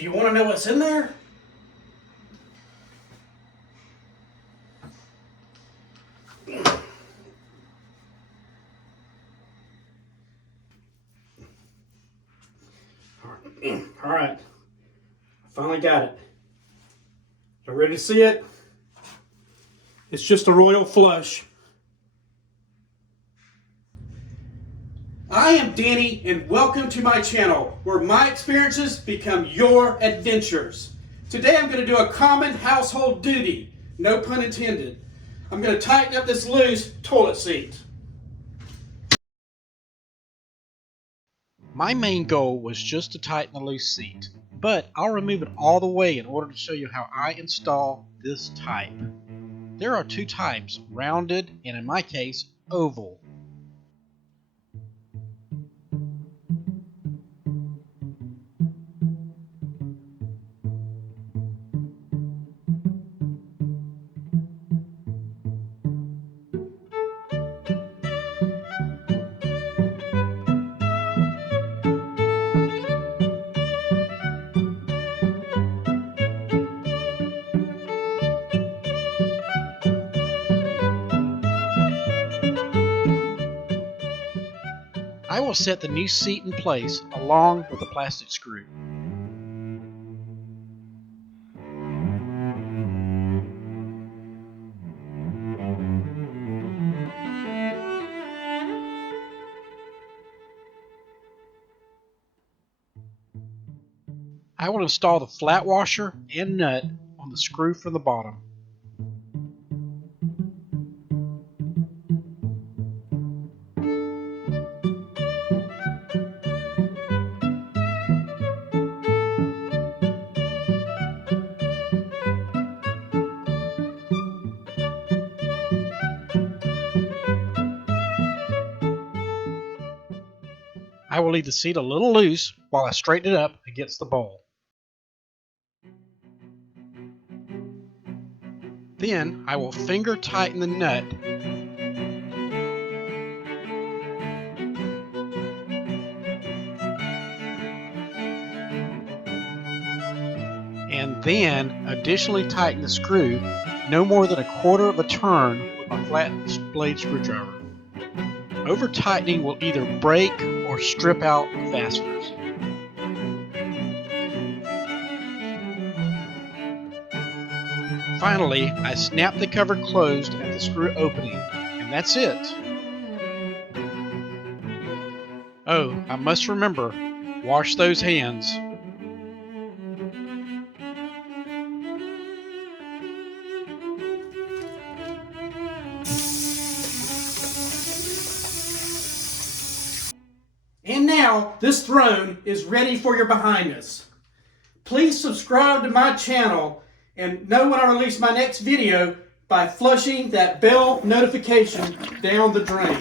Do you want to know what's in there? All right. I finally got it. You ready to see it? It's just a royal flush. I am Danny, and welcome to my channel, where my experiences become your adventures. Today I'm going to do a common household duty, no pun intended. I'm going to tighten up this loose toilet seat. My main goal was just to tighten the loose seat, but I'll remove it all the way in order to show you how I install this type. There are two types, rounded and in my case, oval. I will set the new seat in place along with the plastic screw. I will install the flat washer and nut on the screw from the bottom. I will leave the seat a little loose while I straighten it up against the bowl. Then I will finger tighten the nut and then additionally tighten the screw no more than a quarter of a turn with my flat blade screwdriver. Over tightening will either break or strip out the fasteners. Finally, I snap the cover closed at the screw opening, and that's it. Oh, I must remember, wash those hands. And now, this throne is ready for your behindness. Please subscribe to my channel and know when I release my next video by flushing that bell notification down the drain.